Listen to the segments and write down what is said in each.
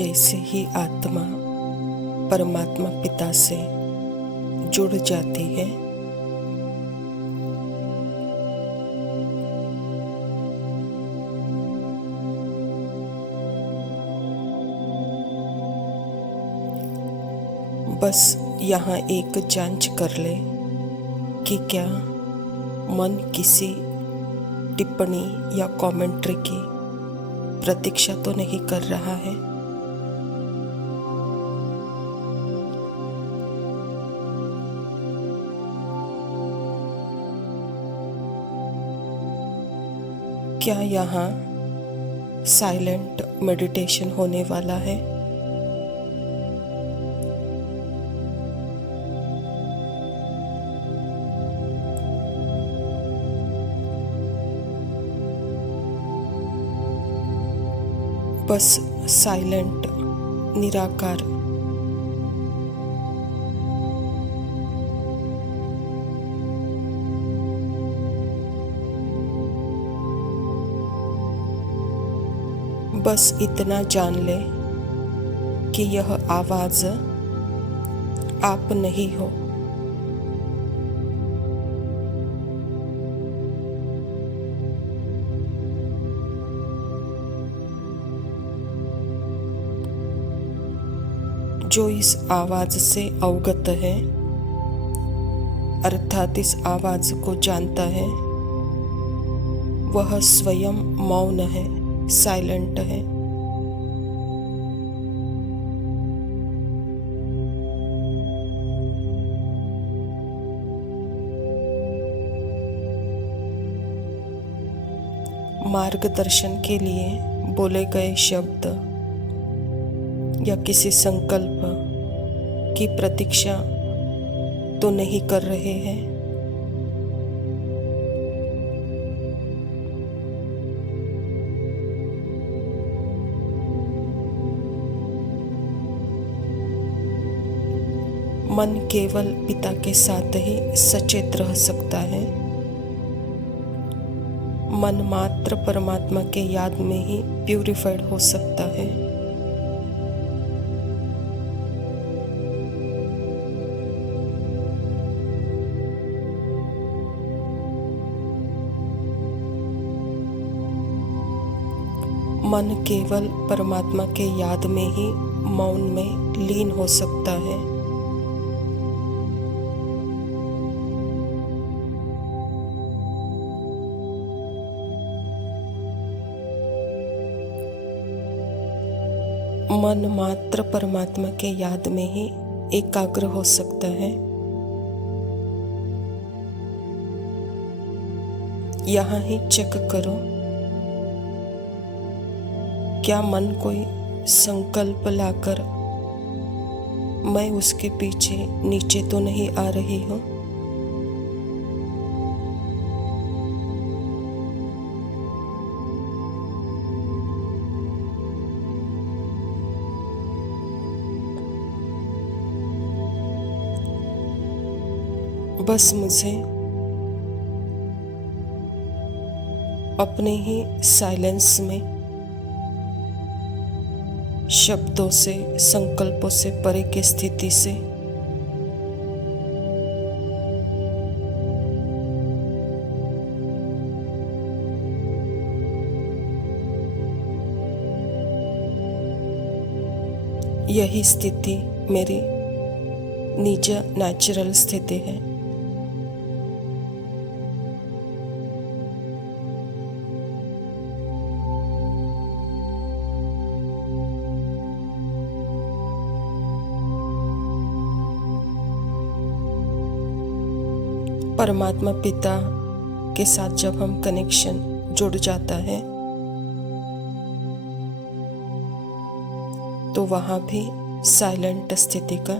जैसे ही आत्मा परमात्मा पिता से जुड़ जाती है, बस यहाँ एक जांच कर ले कि क्या मन किसी टिप्पणी या कमेंट्री की प्रतीक्षा तो नहीं कर रहा है। क्या यहाँ साइलेंट मेडिटेशन होने वाला है? बस साइलेंट निराकार बस इतना जान ले कि यह आवाज आप नहीं हो। जो इस आवाज से अवगत है, अर्थात इस आवाज को जानता है, वह स्वयं मौन है, साइलेंट है। मार्गदर्शन के लिए बोले गए शब्द या किसी संकल्प की प्रतीक्षा तो नहीं कर रहे हैं। मन केवल पिता के साथ ही सचेत रह सकता है। मन मात्र परमात्मा के याद में ही प्यूरिफाइड हो सकता है। मन केवल परमात्मा के याद में ही मौन में लीन हो सकता है। मन मात्र परमात्मा के याद में ही एकाग्र हो सकता है। यहाँ ही चेक करो, क्या मन कोई संकल्प लाकर मैं उसके पीछे नीचे तो नहीं आ रही हूँ? बस मुझे अपने ही साइलेंस में शब्दों से, संकल्पों से परे की स्थिति से यही स्थिति मेरी निज नेचुरल स्थिति है। परमात्मा पिता के साथ जब हम कनेक्शन जुड़ जाता है तो वहाँ भी साइलेंट स्थिति का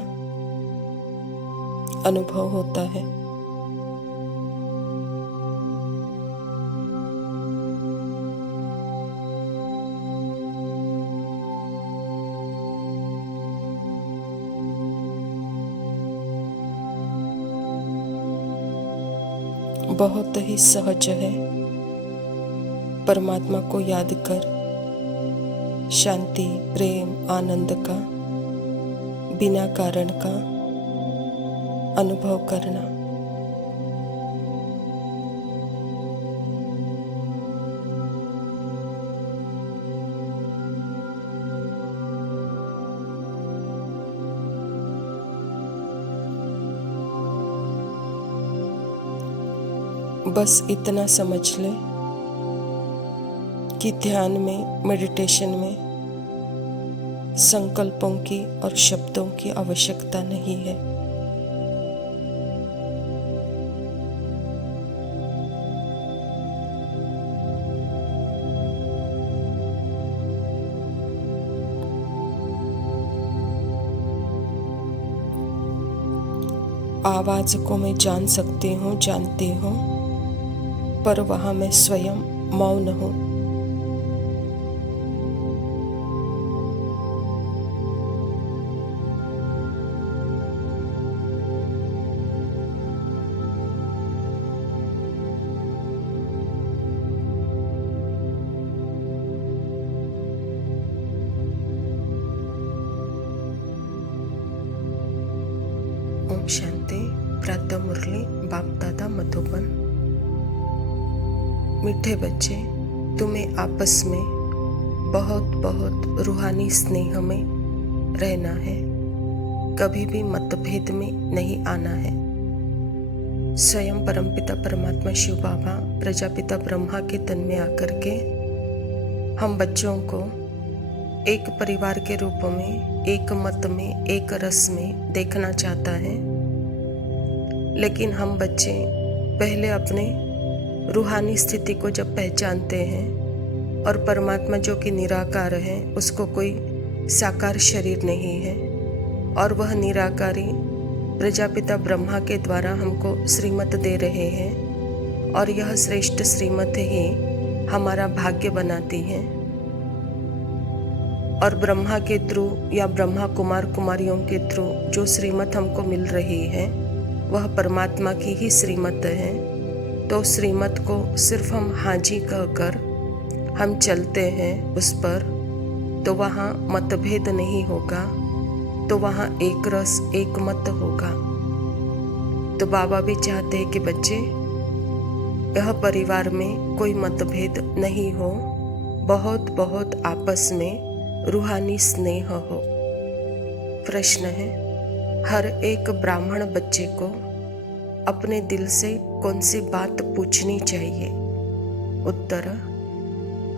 अनुभव होता है। बहुत ही सहज है परमात्मा को याद कर शांति, प्रेम, आनंद का बिना कारण का अनुभव करना। बस इतना समझ ले कि ध्यान में, मेडिटेशन में संकल्पों की और शब्दों की आवश्यकता नहीं है। आवाज को मैं जान सकती हूँ, जानती हूँ, पर वहाँ मैं स्वयं मौन हूँ। ओम शांति। प्रातः मुरली, बाप दादा मधुबन। मीठे बच्चे, तुम्हें आपस में बहुत बहुत रूहानी स्नेह में रहना है। कभी भी मतभेद में नहीं आना है। स्वयं परमपिता परमात्मा शिव बाबा प्रजापिता ब्रह्मा के तन में आकर के हम बच्चों को एक परिवार के रूप में, एक मत में, एक रस में देखना चाहता है। लेकिन हम बच्चे पहले अपने रूहानी स्थिति को जब पहचानते हैं और परमात्मा जो कि निराकार है, उसको कोई साकार शरीर नहीं है और वह निराकारी प्रजापिता ब्रह्मा के द्वारा हमको श्रीमत दे रहे हैं और यह श्रेष्ठ श्रीमत ही हमारा भाग्य बनाती है। और ब्रह्मा के थ्रू या ब्रह्मा कुमार कुमारियों के थ्रू जो श्रीमत हमको मिल रही है वह परमात्मा की ही श्रीमत है। तो श्रीमत को सिर्फ हम हाजी कहकर हम चलते हैं उस पर, तो वहाँ मतभेद नहीं होगा, तो वहाँ एक रस एक मत होगा। तो बाबा भी चाहते हैं कि बच्चे यह परिवार में कोई मतभेद नहीं हो, बहुत बहुत आपस में रूहानी स्नेह हो। प्रश्न है, हर एक ब्राह्मण बच्चे को अपने दिल से कौन सी बात पूछनी चाहिए? उत्तर,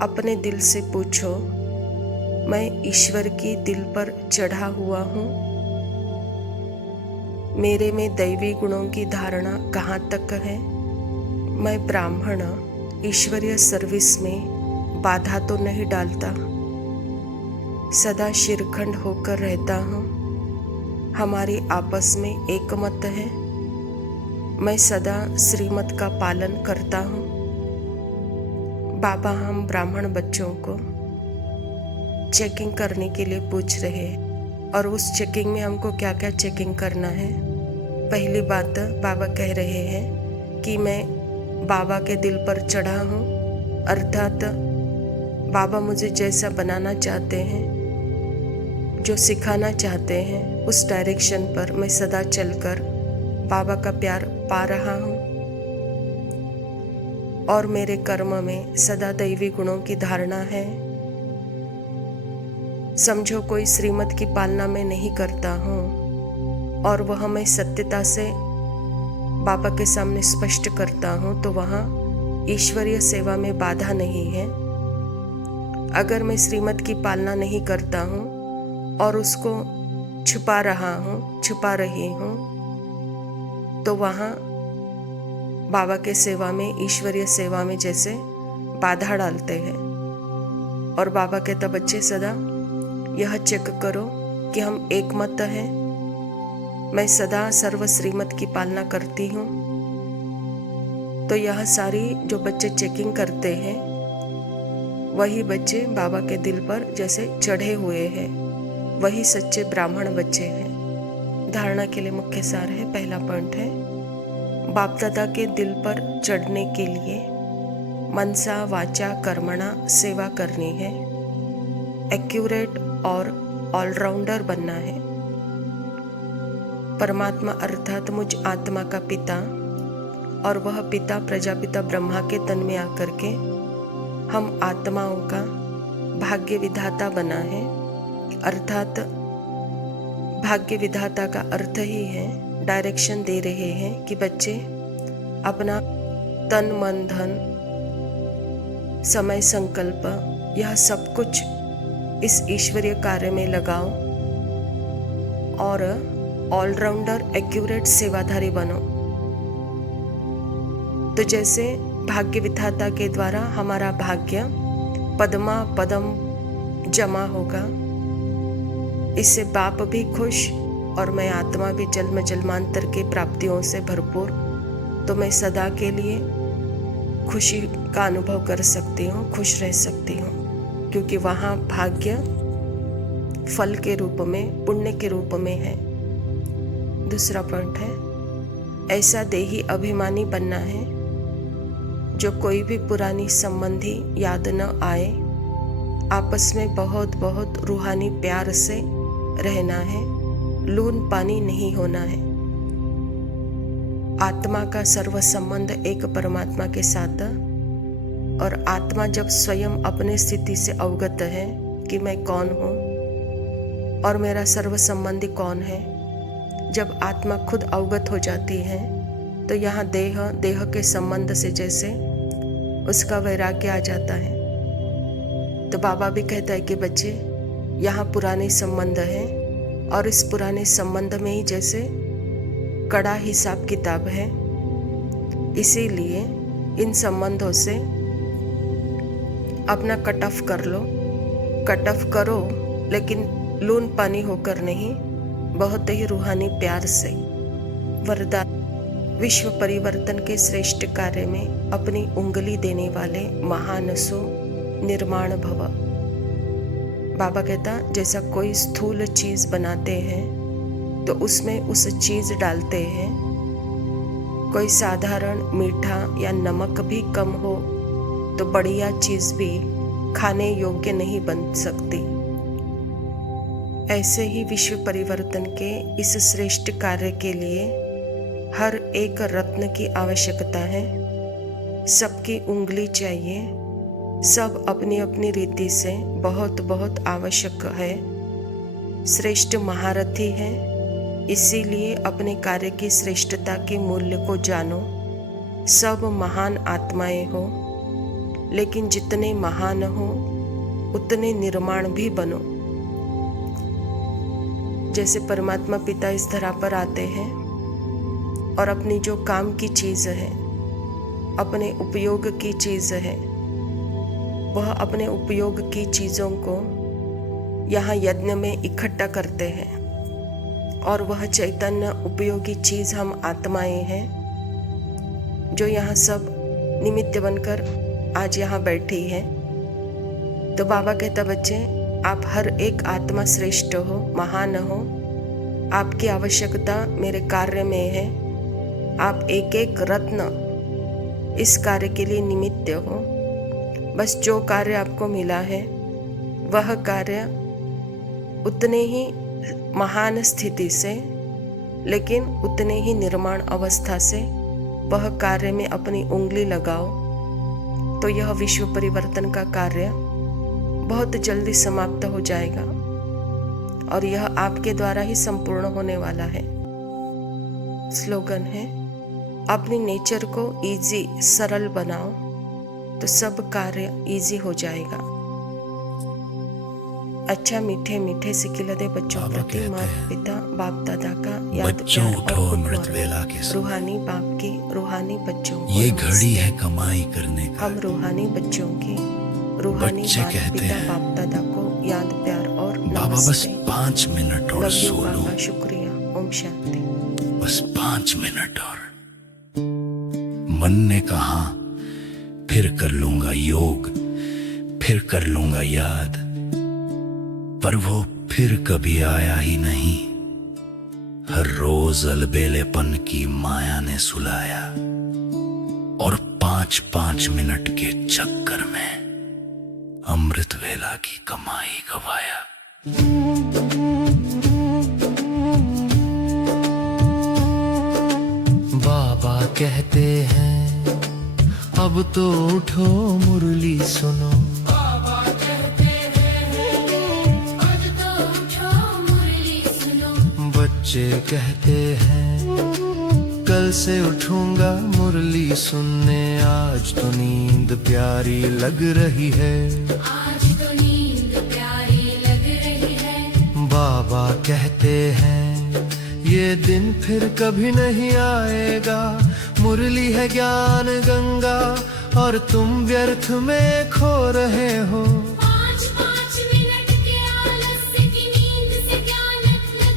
अपने दिल से पूछो, मैं ईश्वर की दिल पर चढ़ा हुआ हूँ। मेरे में दैवी गुणों की धारणा कहाँ तक है? मैं ब्राह्मण ईश्वरीय सर्विस में बाधा तो नहीं डालता? सदा शिरखंड होकर रहता हूँ। हमारी आपस में एक मत है। मैं सदा श्रीमत का पालन करता हूँ। बाबा हम ब्राह्मण बच्चों को चेकिंग करने के लिए पूछ रहे हैं और उस चेकिंग में हमको क्या क्या चेकिंग करना है। पहली बात बाबा कह रहे हैं कि मैं बाबा के दिल पर चढ़ा हूँ, अर्थात बाबा मुझे जैसा बनाना चाहते हैं, जो सिखाना चाहते हैं, उस डायरेक्शन पर मैं सदा चलकर बाबा का प्यार पा रहा हूँ और मेरे कर्म में सदा दैवी गुणों की धारणा है। समझो कोई श्रीमत की पालना में नहीं करता हूँ और वह मैं सत्यता से बाबा के सामने स्पष्ट करता हूँ, तो वहाँ ईश्वरीय सेवा में बाधा नहीं है। अगर मैं श्रीमत की पालना नहीं करता हूँ और उसको छुपा रहा हूँ, छुपा रही हूँ, तो वहाँ बाबा के सेवा में, ईश्वरीय सेवा में जैसे बाधा डालते हैं। और बाबा कहता, बच्चे सदा यह चेक करो कि हम एक मत हैं। मैं सदा सर्व श्रीमत की पालना करती हूँ। तो यह सारी जो बच्चे चेकिंग करते हैं वही बच्चे बाबा के दिल पर जैसे चढ़े हुए हैं, वही सच्चे ब्राह्मण बच्चे हैं। धारणा के लिए मुख्य सार है। पहला पॉइंट है, बाप दादा के दिल पर चढ़ने के लिए मनसा वाचा कर्मणा सेवा करनी है। एक्यूरेट और ऑलराउंडर बनना है। परमात्मा अर्थात मुझ आत्मा का पिता और वह पिता प्रजापिता ब्रह्मा के तन में आकर के हम आत्माओं का भाग्य विधाता बना है। अर्थात भाग्य विधाता का अर्थ ही है डायरेक्शन दे रहे हैं कि बच्चे अपना तन मन धन समय संकल्प यह सब कुछ इस ईश्वरीय कार्य में लगाओ और ऑलराउंडर एक्यूरेट सेवाधारी बनो। तो जैसे भाग्य विधाता के द्वारा हमारा भाग्य पद्मा पदम जमा होगा, इससे बाप भी खुश और मैं आत्मा भी जन्म जन्मांतर के प्राप्तियों से भरपूर, तो मैं सदा के लिए खुशी का अनुभव कर सकती हूँ, खुश रह सकती हूँ, क्योंकि वहाँ भाग्य फल के रूप में पुण्य के रूप में है। दूसरा पॉइंट है ऐसा देही अभिमानी बनना है जो कोई भी पुरानी संबंधी याद न आए, आपस में बहुत बहुत रूहानी प्यार से रहना है, लून पानी नहीं होना है। आत्मा का सर्व संबंध एक परमात्मा के साथ, और आत्मा जब स्वयं अपने स्थिति से अवगत है कि मैं कौन हूँ और मेरा सर्व संबंधी कौन है, जब आत्मा खुद अवगत हो जाती है तो यहाँ देह के संबंध से जैसे उसका वैराग्य आ जाता है। तो बाबा भी कहता है कि बच्चे यहाँ पुराने संबंध है और इस पुराने संबंध में ही जैसे कड़ा हिसाब किताब है, इसीलिए इन संबंधों से अपना कट ऑफ कर लो। कट ऑफ करो लेकिन लून पानी होकर नहीं, बहुत ही रूहानी प्यार से। वरदान विश्व परिवर्तन के श्रेष्ठ कार्य में अपनी उंगली देने वाले महानसो निर्माण भव। बाबा कहता जैसा कोई स्थूल चीज बनाते हैं तो उसमें उस चीज डालते हैं, कोई साधारण मीठा या नमक भी कम हो तो बढ़िया चीज भी खाने योग्य नहीं बन सकती। ऐसे ही विश्व परिवर्तन के इस श्रेष्ठ कार्य के लिए हर एक रत्न की आवश्यकता है, सबकी उंगली चाहिए, सब अपनी अपनी रीति से बहुत बहुत आवश्यक है। श्रेष्ठ महारथी है, इसीलिए अपने कार्य की श्रेष्ठता के मूल्य को जानो। सब महान आत्माएं हो, लेकिन जितने महान हो उतने निर्माण भी बनो। जैसे परमात्मा पिता इस धरा पर आते हैं और अपनी जो काम की चीज़ है, अपने उपयोग की चीज़ है, वह अपने उपयोग की चीज़ों को यहाँ यज्ञ में इकट्ठा करते हैं, और वह चैतन्य उपयोगी चीज़ हम आत्माएं हैं जो यहाँ सब निमित्त बनकर आज यहाँ बैठी है। तो बाबा कहता बच्चे आप हर एक आत्मा श्रेष्ठ हो, महान हो, आपकी आवश्यकता मेरे कार्य में है। आप एक एक रत्न इस कार्य के लिए निमित्त हो। बस जो कार्य आपको मिला है वह कार्य उतने ही महान स्थिति से, लेकिन उतने ही निर्माण अवस्था से वह कार्य में अपनी उंगली लगाओ, तो यह विश्व परिवर्तन का कार्य बहुत जल्दी समाप्त हो जाएगा और यह आपके द्वारा ही संपूर्ण होने वाला है। स्लोगन है अपनी नेचर को इजी सरल बनाओ तो सब कार्य इजी हो जाएगा। अच्छा मीठे मीठे से खिलते बच्चों प्रति माता पिता बाप दादा का याद प्यार और उपकार। रूहानी बाप की रूहानी बच्चों को ये घड़ी है कमाई करने का। हम रूहानी बच्चों की रूहानी माता पिता बाप दादा को याद प्यार और बाबा बस 5 मिनट और सो लो। शुक्रिया। ओम शांति। बस 5 मिनट और। मन ने कहा फिर कर लूंगा योग, फिर कर लूंगा याद, पर वो फिर कभी आया ही नहीं। हर रोज अलबेलेपन की माया ने सुलाया और 5-5 मिनट के चक्कर में अमृत वेला की कमाई गवाया। बाबा कहते हैं अब तो उठो मुरली सुनो। बाबा कहते हैं आज तो उठो मुरली सुनो। बच्चे कहते हैं कल से उठूंगा मुरली सुनने। आज तो नींद प्यारी लग रही है। आज तो नींद प्यारी लग रही है। बाबा कहते हैं ये दिन फिर कभी नहीं आएगा। मुरली है ज्ञान गंगा और तुम व्यर्थ में खो रहे हो। 5-5 मिनट के आलस्य की नींद से ज्ञान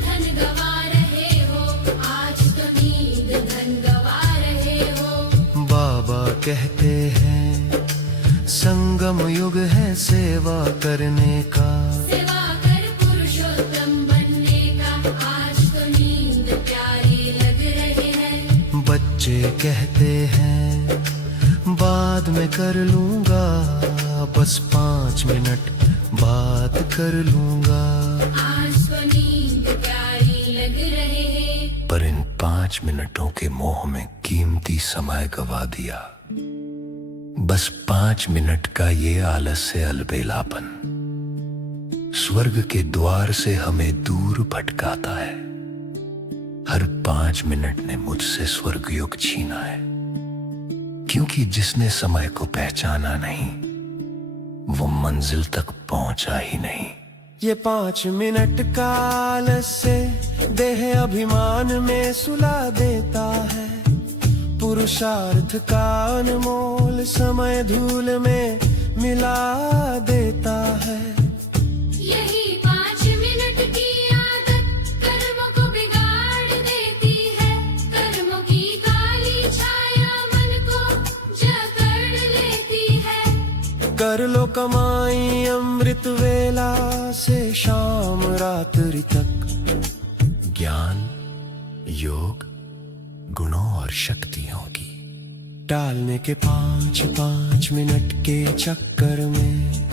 धन गवा रहे हो। आज तो नींद धन गवा रहे हो। बाबा कहते हैं संगम युग है सेवा करने का। सेवा कर पुरुषोत्तम बनने का। आज तो नींद प्यारी लग रही है। बच्चे कहते हैं बाद में कर लूंगा, बस 5 मिनट बात कर लूंगा। आज तो नींद प्यारी लग रही है। पर इन 5 मिनटों के मोह में कीमती समय गवा दिया। बस 5 मिनट का ये आलस्य अलबेलापन स्वर्ग के द्वार से हमें दूर भटकाता है। हर 5 मिनट ने मुझसे स्वर्गयुग छीना है, क्योंकि जिसने समय को पहचाना नहीं वो मंजिल तक पहुंचा ही नहीं। ये 5 मिनट का आलस्य देह अभिमान में सुला देता है। पुरुषार्थ का अनमोल समय धूल में मिला देता है। यही 5 मिनट की आदत कर्मों को बिगाड़ देती है। कर्मों की काली छाया मन को जकड़ लेती है। कर लो कमाई अमृत वेला से शाम रात्रि तक। ज्ञान, योग, गुणों और शक्तियों की टालने के 5-5 मिनट के चक्कर में